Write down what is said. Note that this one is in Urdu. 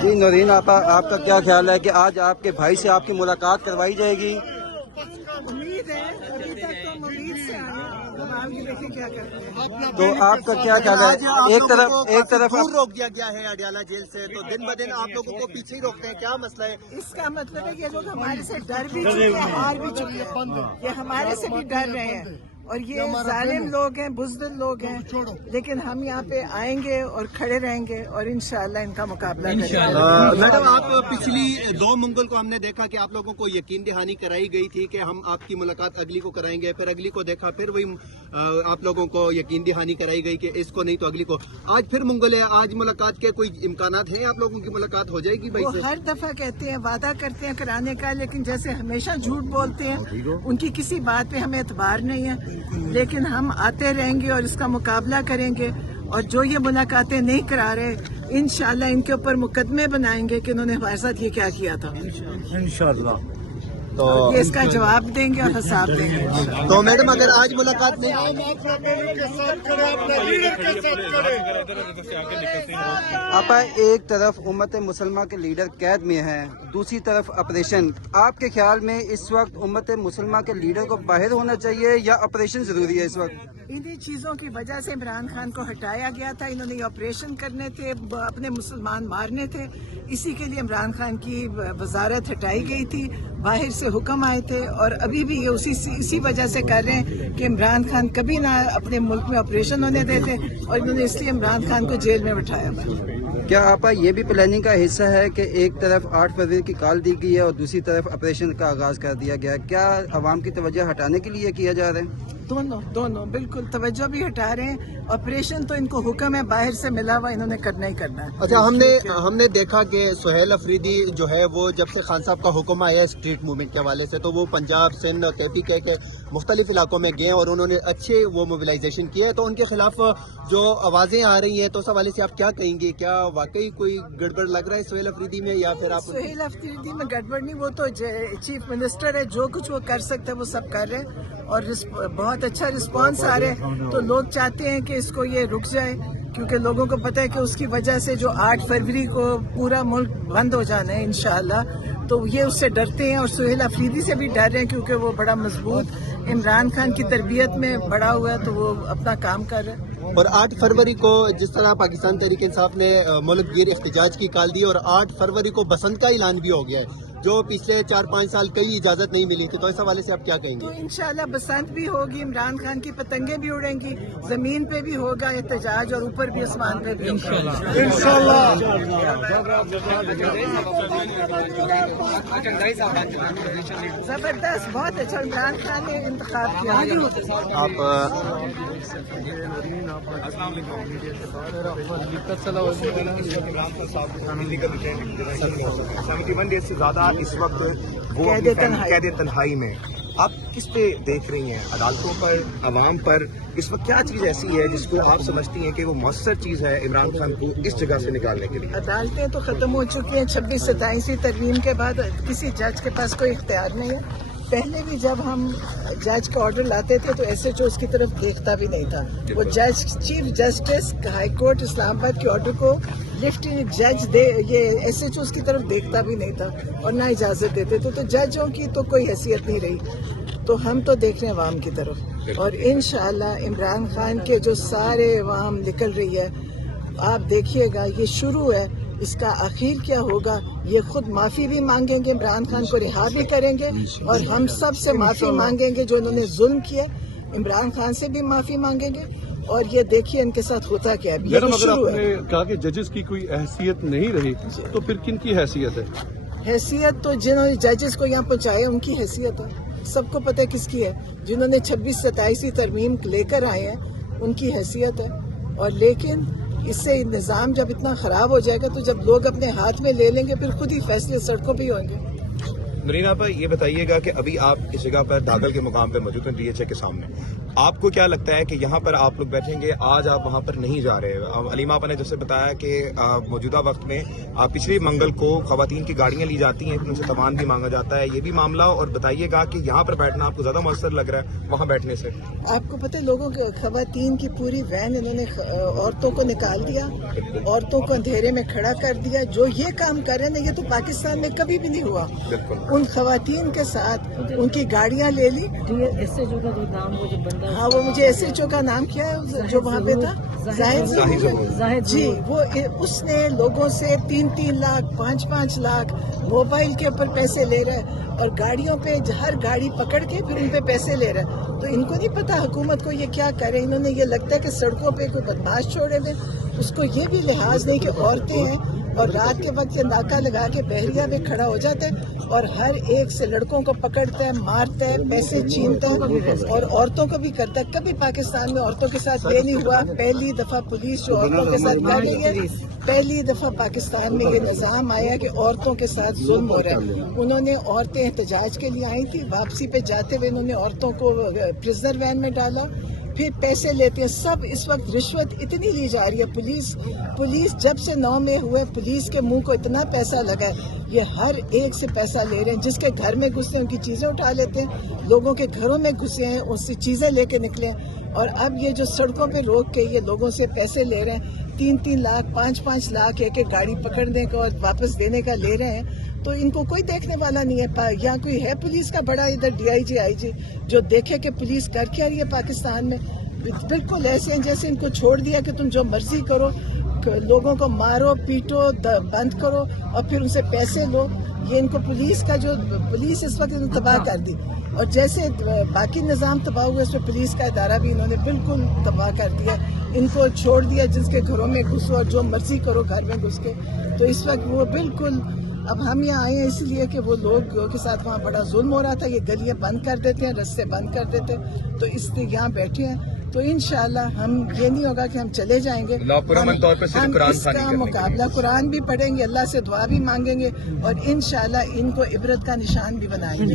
جی نورین آپا، آپ کا کیا خیال ہے کہ آج آپ کے بھائی سے آپ کی ملاقات کروائی جائے گی؟ امید ہے، ابھی تک تو ہم امید سے آئے، دیکھیں کیا کرتے ہیں۔ تو آپ کا کیا خیال ہے؟ ایک طرف دور روک دیا گیا ہے اڈیالہ جیل سے، تو دن بہ دن آپ لوگوں کو پیچھے ہی روکتے ہیں، کیا مسئلہ ہے؟ اس کا مطلب ہے کہ یہ لوگ ہمارے سے ڈر بھی چکے ہیں، ہار بھی چکے ہیں، یہ ہمارے سے بھی ڈر رہے ہیں، اور یہ ظالم لوگ ہیں، بزدل لوگ ہیں، لیکن ہم یہاں پہ آئیں گے اور کھڑے رہیں گے اور انشاءاللہ ان کا مقابلہ کریں گے۔ میڈم، آپ پچھلی 2 منگل کو ہم نے دیکھا کہ آپ لوگوں کو یقین دہانی کرائی گئی تھی کہ ہم آپ کی ملاقات اگلی کو کرائیں گے، پھر اگلی کو دیکھا، پھر وہی آپ لوگوں کو یقین دہانی کرائی گئی کہ اس کو نہیں تو اگلی کو۔ آج پھر منگل ہے، آج ملاقات کے کوئی امکانات ہیں آپ لوگوں کی ملاقات ہو جائے گی بھائی وہ سے؟ ہر دفعہ کہتے ہیں، وعدہ کرتے ہیں کرانے کا، لیکن جیسے ہمیشہ جھوٹ بولتے ہیں، ان کی کسی بات پہ ہمیں اعتبار نہیں ہے، لیکن ہم آتے رہیں گے اور اس کا مقابلہ کریں گے، اور جو یہ ملاقاتیں نہیں کرا رہے انشاءاللہ ان کے اوپر مقدمے بنائیں گے کہ انہوں نے ہمارے ساتھ یہ کیا کیا تھا، انشاءاللہ۔ تو یہ اس کا جواب دیں گے اور حساب دیں گے۔ تو میڈم، اگر آج ملاقات نہیں آپا، ایک طرف امت مسلمہ کے لیڈر قید میں ہیں، دوسری طرف آپریشن، آپ کے خیال میں اس وقت امت مسلمہ کے لیڈر کو باہر ہونا چاہیے یا آپریشن ضروری ہے اس وقت؟ انہی چیزوں کی وجہ سے عمران خان کو ہٹایا گیا تھا، انہوں نے یہ آپریشن کرنے تھے، اپنے مسلمان مارنے تھے، اسی کے لیے عمران خان کی وزارت ہٹائی گئی تھی، باہر سے حکم آئے تھے، اور ابھی بھی یہ اسی وجہ سے کر رہے ہیں کہ عمران خان کبھی نہ اپنے ملک میں آپریشن ہونے دیتے، اور انہوں نے اس لیے عمران خان کو جیل میں بٹھایا ہوا۔ کیا آپا یہ بھی پلاننگ کا حصہ ہے کہ ایک طرف 8 فروری کی کال دی گئی ہے اور دوسری طرف آپریشن کا آغاز کر دیا گیا؟ کیا عوام کی توجہ ہٹانے کے لیے کیا جا رہا ہے؟ دونوں بالکل توجہ بھی ہٹا رہے ہیں، آپریشن تو ان کو حکم ہے باہر سے ملا ہوا، انہوں نے کرنا ہی کرنا ہے۔ اچھا، ہم نے دیکھا کہ سہیل افریدی جو ہے وہ جب سے خان صاحب کا حکم آیا ہے اسٹریٹ موومنٹ کے حوالے سے، تو وہ پنجاب، سندھ اور KPK کے مختلف علاقوں میں گئے اور انہوں نے اچھے وہ موبلائزیشن کیا ہے، تو ان کے خلاف جو آوازیں آ رہی ہیں تو اس حوالے سے آپ کیا کہیں گے؟ کیا واقعی کوئی گڑبڑ لگ رہا ہے سہیل افریدی میں، یا پھر آپ؟ سہیل افریدی میں گڑبڑ نہیں، وہ تو چیف منسٹر ہے، جو کچھ وہ کر سکتے ہیں وہ سب کر رہے ہیں، اور بہت اچھا رسپانس آ رہا ہے، تو لوگ چاہتے ہیں کہ اس کو یہ رک جائے، کیونکہ لوگوں کو پتہ ہے کہ اس کی وجہ سے جو 8 فروری کو پورا ملک بند ہو جانا ہے انشاءاللہ، تو یہ اس سے ڈرتے ہیں، اور سہیل افریدی سے بھی ڈر رہے ہیں کیونکہ وہ بڑا مضبوط عمران خان کی تربیت میں بڑا ہوا ہے، تو وہ اپنا کام کر رہے ہیں۔ اور 8 فروری کو جس طرح پاکستان تحریک انصاف نے ملک گیر احتجاج کی کال دی، اور 8 فروری کو بسنت کا اعلان بھی ہو گیا ہے، جو پچھلے 4-5 سال کئی اجازت نہیں ملی تھی، تو اس حوالے سے آپ کیا کہیں تو گے؟ انشاءاللہ بسنت بھی ہوگی، عمران خان کی پتنگیں بھی اڑیں گی، زمین پہ بھی ہوگا احتجاج اور اوپر بھی آسمان پہ بھی ہوگا زبردست، بہت اچھا عمران خان نے انتخاب کیا۔ آپ ڈیز سے زیادہ اس وقت وہ قید تنہائی میں، آپ کس پہ دیکھ رہی ہیں؟ عدالتوں پر، عوام پر؟ اس وقت کیا چیز ایسی ہے جس کو آپ سمجھتی ہیں کہ وہ مؤثر چیز ہے عمران خان کو اس جگہ سے نکالنے کے لیے؟ عدالتیں تو ختم ہو چکی ہیں، 26-27 ترمیم کے بعد کسی جج کے پاس کوئی اختیار نہیں ہے۔ پہلے بھی جب ہم جج کا آرڈر لاتے تھے تو SHO اس کی طرف دیکھتا بھی نہیں تھا، وہ جج چیف جسٹس ہائی کورٹ اسلام آباد کے آرڈر کو لفٹ جج یہ SHO اس کی طرف دیکھتا بھی نہیں تھا اور نہ اجازت دیتے تھے، تو ججوں کی تو کوئی حیثیت نہیں رہی، تو ہم تو دیکھ رہے ہیں عوام کی طرف، اور انشاءاللہ عمران خان کے جو سارے عوام نکل رہی ہے، آپ دیکھیے گا یہ شروع ہے، اس کا آخر کیا ہوگا، یہ خود معافی بھی مانگیں گے، عمران خان کو رہا بھی کریں گے، اور ہم سب سے معافی مانگیں گے جو انہوں نے ظلم کیا، عمران خان سے بھی معافی مانگیں گے، اور یہ دیکھیے ان کے ساتھ ہوتا کیا ہے۔ میڈم، اگر آپ نے کہا کہ ججز کی کوئی حیثیت نہیں رہی تو پھر کن کی حیثیت ہے؟ حیثیت تو جنہوں نے ججز کو یہاں پہنچایا ان کی حیثیت ہے، سب کو پتہ ہے کس کی ہے، جنہوں نے 26-27 ترمیم لے کر آئے ہیں ان کی حیثیت ہے، اور لیکن اس سے نظام جب اتنا خراب ہو جائے گا تو جب لوگ اپنے ہاتھ میں لے لیں گے پھر خود ہی فیصلے سڑکوں پہ ہی ہوں گے۔ نرین آپا، یہ بتائیے گا کہ ابھی آپ اس جگہ پر داخل کے مقام پہ موجود ہیں DHA کے سامنے، آپ کو کیا لگتا ہے کہ یہاں پر آپ لوگ بیٹھیں گے، آج آپ وہاں پر نہیں جا رہے؟ علیمہ آپا نے جیسے بتایا کہ موجودہ وقت میں پچھلی منگل کو خواتین کی گاڑیاں لی جاتی ہیں، پھر ان سے تاوان بھی مانگا جاتا ہے، یہ بھی معاملہ، اور بتائیے گا کہ یہاں پر بیٹھنا آپ کو زیادہ مؤثر لگ رہا ہے وہاں بیٹھنے سے؟ آپ کو پتہ ہے لوگوں کے خواتین کی پوری وین انہوں نے عورتوں کو نکال دیا، عورتوں کو اندھیرے میں کھڑا کر دیا. جو یہ کام کر رہے ہیں یہ تو پاکستان میں کبھی بھی نہیں ہوا. ان خواتین کے ساتھ ان کی گاڑیاں لے لی. ایس ایچ او کا جو نام وہ جو بندہ، ہاں وہ مجھے ایس ایچ او کا نام کیا ہے جو وہاں پہ تھا، زاہد جی، وہ اس نے لوگوں سے 3 لاکھ 5 لاکھ موبائل کے اوپر پیسے لے رہا ہے، اور گاڑیوں پہ ہر گاڑی پکڑ کے پھر ان پہ پیسے لے رہا ہے. تو ان کو نہیں پتا حکومت کو یہ کیا کرے. انہوں نے یہ لگتا ہے کہ سڑکوں پہ کوئی بدماش چھوڑے ہوئے، اس کو یہ بھی لحاظ نہیں کہ عورتیں ہیں، اور رات کے وقت ناکہ لگا کے بحریہ میں کھڑا ہو جاتا ہے اور ہر ایک سے لڑکوں کو پکڑتا ہے، مارتا ہے، پیسے چھینتا ہے، اور عورتوں کو بھی کرتا ہے. کبھی پاکستان میں عورتوں کے ساتھ یہ نہیں ہوا. پہلی دفعہ پولیس جو عورتوں کے ساتھ کر رہی ہے، پہلی دفعہ پاکستان میں یہ نظام آیا کہ عورتوں کے ساتھ ظلم ہو رہا ہے. انہوں نے عورتیں احتجاج کے لیے آئی تھی، واپسی پہ جاتے ہوئے انہوں نے عورتوں کو پرزنر وین میں ڈالا، پھر پیسے لیتے ہیں. سب اس وقت رشوت اتنی لی جا رہی ہے. پولیس جب سے 9 میں ہوئے، پولیس کے منہ کو اتنا پیسہ لگا ہے، یہ ہر ایک سے پیسہ لے رہے ہیں. جس کے گھر میں گھسے ہیں ان کی چیزیں اٹھا لیتے ہیں، لوگوں کے گھروں میں گھسے ہیں اس سے چیزیں لے کے نکلے ہیں. اور اب یہ جو سڑکوں پہ روک کے یہ لوگوں سے پیسے لے رہے ہیں، 3 لاکھ 5 لاکھ ایک گاڑی پکڑنے کا اور واپس دینے کا لے رہے ہیں، تو ان کو کوئی دیکھنے والا نہیں ہے. یا کوئی ہے پولیس کا بڑا ادھر DIG IG جو دیکھے کہ پولیس کر کیا رہی ہے پاکستان میں؟ بالکل ایسے ہیں جیسے ان کو چھوڑ دیا کہ تم جو مرضی کرو، لوگوں کو مارو پیٹو بند کرو اور پھر ان سے پیسے لو. یہ ان کو پولیس کا جو پولیس اس وقت تباہ کر دی، اور جیسے باقی نظام تباہ ہوا اس میں پولیس کا ادارہ بھی انہوں نے بالکل تباہ کر دیا. ان کو چھوڑ دیا جس کے گھروں میں گھسو اور جو مرضی کرو گھر میں گھس کے. تو اس وقت وہ بالکل، اب ہم یہاں آئے ہیں اس لیے کہ وہ لوگ کے ساتھ وہاں بڑا ظلم ہو رہا تھا. یہ گلیاں بند کر دیتے ہیں، رستے بند کر دیتے، تو اس لیے یہاں بیٹھے ہیں. تو انشاءاللہ ہم یہ نہیں ہوگا کہ ہم چلے جائیں گے. ہم اس کا مقابلہ قرآن بھی پڑھیں گے، اللہ سے دعا بھی مانگیں گے، اور انشاءاللہ ان کو عبرت کا نشان بھی بنائیں گے.